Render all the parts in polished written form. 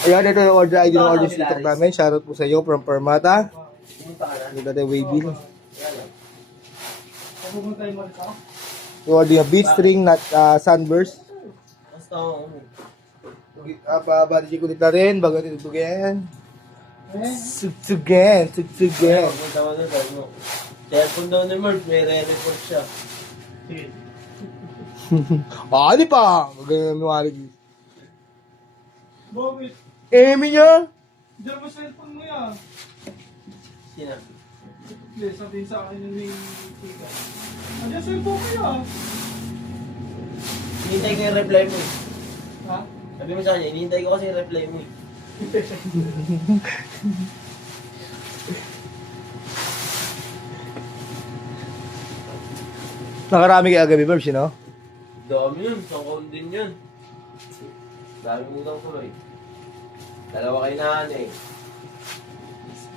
Ayan, ito yung order ID ng order TikTok namin. Shoutout po sa iyo from Permata. Dito natin waving. Yung order yung beat string, not sunburst. Babadji ko ulit na rin, bago tutugin. Sugtugin. Telephone daw ni Merv, may re-report siya. Di pa! Maganda naman yung alig. Bakit? Emi niya! Diyan mo cellphone mo yan. Sina? Hindi, sabihin sa akin yung may tika. Andiyan cellphone mo yan. Hinihintay ko yung reply mo eh. Ha? Sabi mo sa kanya, hinihintay ko kasi yung reply mo eh. Nakarami kaya gabi, Burbs, no? Dami yun, sangkon din yun. Dami utang tuloy. Dalawa kay nanay.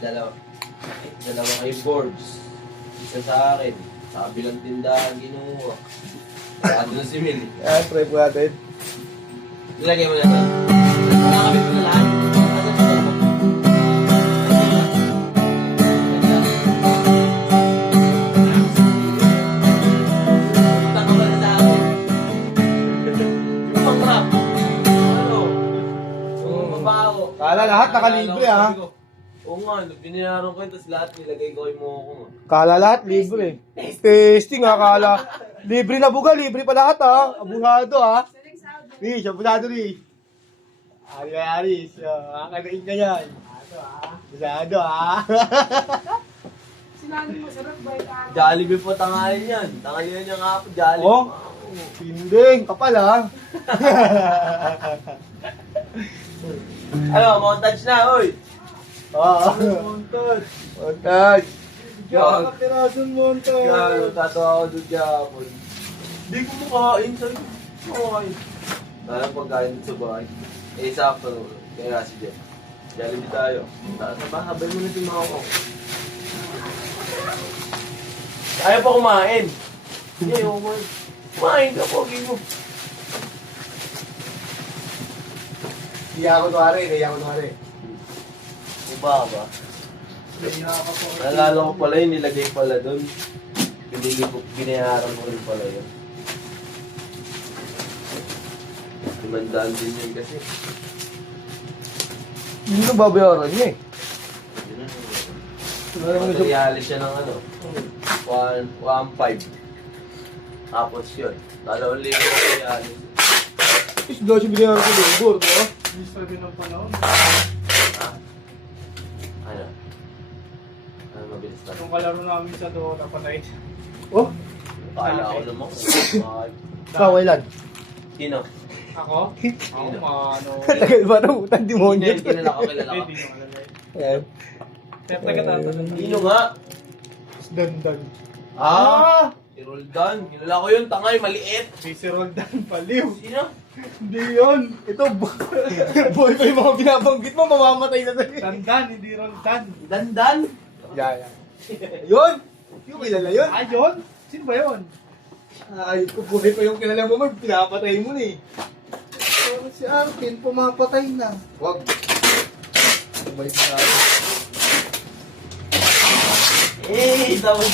Dalawa kay boards. Isa sa akin. Sa kabilang tindahan, ginuha. Saan na si Mil? Ayan, try po natin. Nilagay mo na ito. Nakakabit mo na lahat. Asan sa mo? Utang ka ba na sa akin? Yung pang-rap. Ano? Yung mabaho. Kala lahat nakalibre, ha? Oo nga, binayaran ko yun, tapos lahat nilagay ko kay Moko mo. Kala lahat libre. Testing, ha? Kala. Libre na buga, libre pa lahat, ha? Abusado, ha? Rish, abusado, Rish. Ari, kakagain ka yan. Abusado, ha? Sinanong masarap ba yung araw? Jollibee po tangalin yan. Tangalin yan nga po, Jollibee. Oh? Pinding, kapal, ha? Ano, montage na, oy! Montage. Montage. Diyan, kapirason mo ito. Gano, tatawa ako doon Japon. Hindi ko makain, sabi ko, makain. Parang pagkain sa bahay. Eh, sakto naman. Kaya nga si Jeff. Jollibee tayo. Habay mo na si Mako. Ayaw pa kumain. Hindi, kumain ka, pogi mo. Iya ako tuwari. Iba ba? Nalala ko pala yun, nilagay pala doon. Binayaran ko rin pala yun. 500 din yun kasi. Hindi na babayaran niya, eh. Materialis siya ng ano, 1.5. Tapos yun, 2,000 materialis. Isda siya binayaran ko libur, no? Hindi sabi ng panahon. Ano? Ano mabilis na? Yung kalaro namin sa doon, napatay. Oh? Kala ko naman. Kawailan. Sino? Ako? Ako, ano. Tagal ba ng utang demonyo? Hindi, kilala ko. Hindi ko alam. Ayan. Kaya taga-tatanong. Sino nga? Dandan. Si Roldan. Kilala ko yun, tangay, maliit. Si Roldan Paliw. Sino? Hindi yun. Ito, boy pa yung mga binabanggit mo, mamamatay na tayo. Dandan, hindi Roldan. Dandan? Yan. Yun! Yung kilala yun. Ayun? Sino ba yun? Ay, buhay pa yung kilala mo, mag pinapatay mo na, eh. So, si Arkin, pumapatay na. Wag. Balik na tayo. Eh, tawag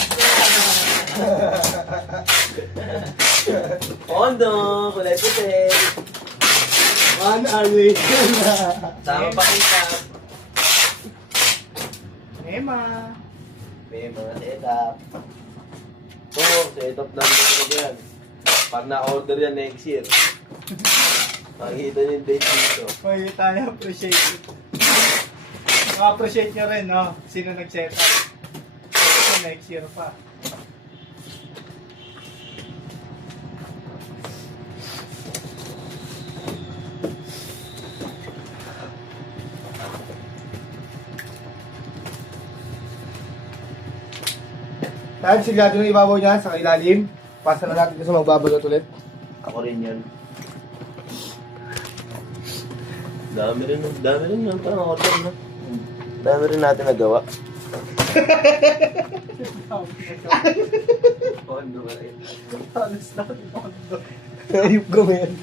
Ondo, kulay puti. One hour Sama pa kita. Emma. May mga setup. Oo, setup lang dito yan. Pag na-order yan next year. Makikita niyo yung date dito. May tayo appreciate it. Ma-appreciate nyo rin, no? Sino nag-set up. So, next year pa. Dahil sigurado ng ibabaw niya sa ilalim, pasa na natin sa magbabalot ulit. Ako rin yan. Dami rin yung order na. Dami rin natin nagawa. Pondo ba rin? Halos na yung mundo. Ayup gawin.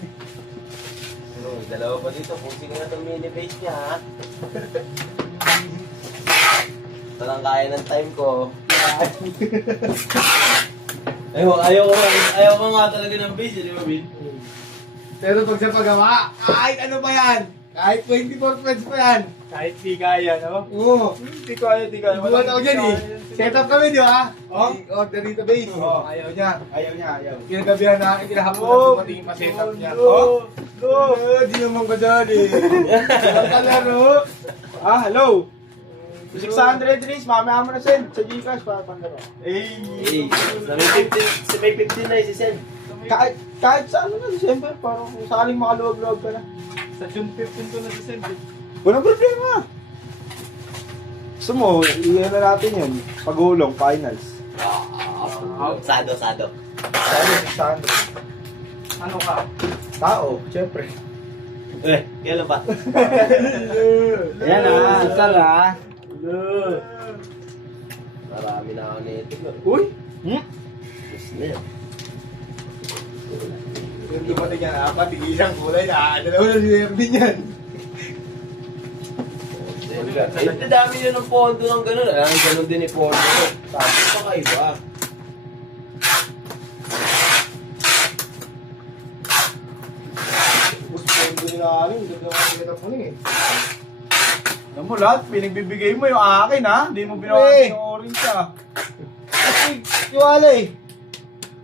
May dalawa pa dito. Kung sino na itong mini base niya, ha? Ito lang kaya ng time ko. Ayaw ko nga talaga ng base, di ba, Bin? Pero pag sa paggawa, kahit ano pa yan, kahit 24 threads pa yan. Kahit di kaya, no? Oo. Di kaya. Buwan ako dyan eh. Set up kami, di ba? Order dito base. Oo. Ayaw niya. Ayaw. Kinagabihan na, kinahapon na dumating yung pa-set up niya. Di naman ka dyan eh. Ang kalaro. Hello? 600 Riz, mamaya mo na send sa Gcash para pandaro. Hey, sa may 15 na isi-send. Kahit sa ano na, December, parang kung sakaling makaluwag-luwag ka na. Sa June 15 ko na December. Walang problema. Gusto mo, iyan na natin yun. Paghulong, finals. Sado. Sado, 600. Ano ka? Tao, syempre. Kailan ba? Ayan na, sara. Marami na ako nito. Uy! Gusto na yan. Yung dumating yan, apat, ilang kulay na. Dalawa na si Erwin yan. Ang dami yun ng pondo ng gano'n. Ang gano'n din ni pondo. Sabi pa kaiba. Gusto ko nila aling, hindi naman kita po eh. Alam mo lahat, pinagbibigay mo yung akin ha. Hindi mo binawa Hey! yung orange ha. Kasi, tiwala eh.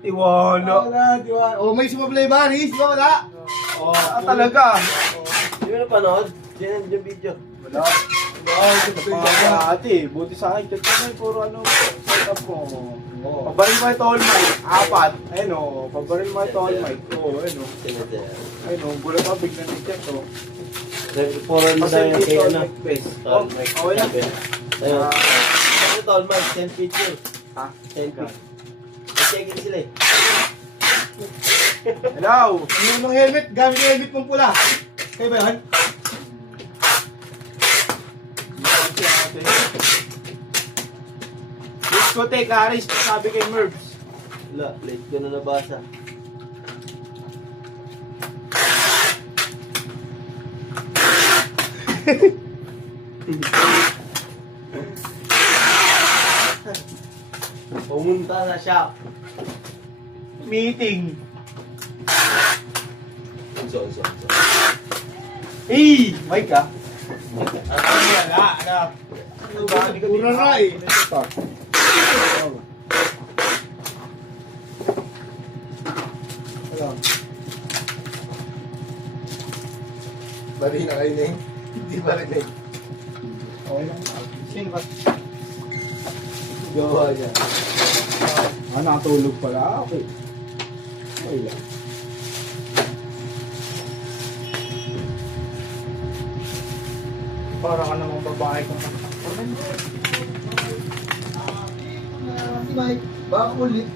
Tiwala. Tiwala. O, may sumablay ba, Riz? Wala. Talaga. Hindi mo napanood? Diyan yung video. Wala. Ate, buti sa akin. Kasi may puro ano, set up mo. Pabaril mo ito all mic. 4. Ayun o. Pabaril mo ito all mic. Oo, ayun o. Ayun o. Bulat pa bigla ng check o. Foreign mo daw yung kay ano. Oh, okay na. Ayun. Ano tol, Mike? Send picture. Ha? Send picture. I-check sila eh. Hello. Ano ng helmet? Gamit yung helmet mong pula. Kaya ba yan? Discotheque, Haris. Sabi kay Mervs. Wala, late ko na nabasa. Pumunta sa shop. Meeting. So. Eh! Mike ka? Ano yan? Ano? Pura na eh. Ano? Bali na kayo na eh. Hindi ba rin eh. Okay lang. Sino ba? Gawa niya. Nakatulog pala. Okay. Okay lang. Para ka namang babae kung Baka ulit.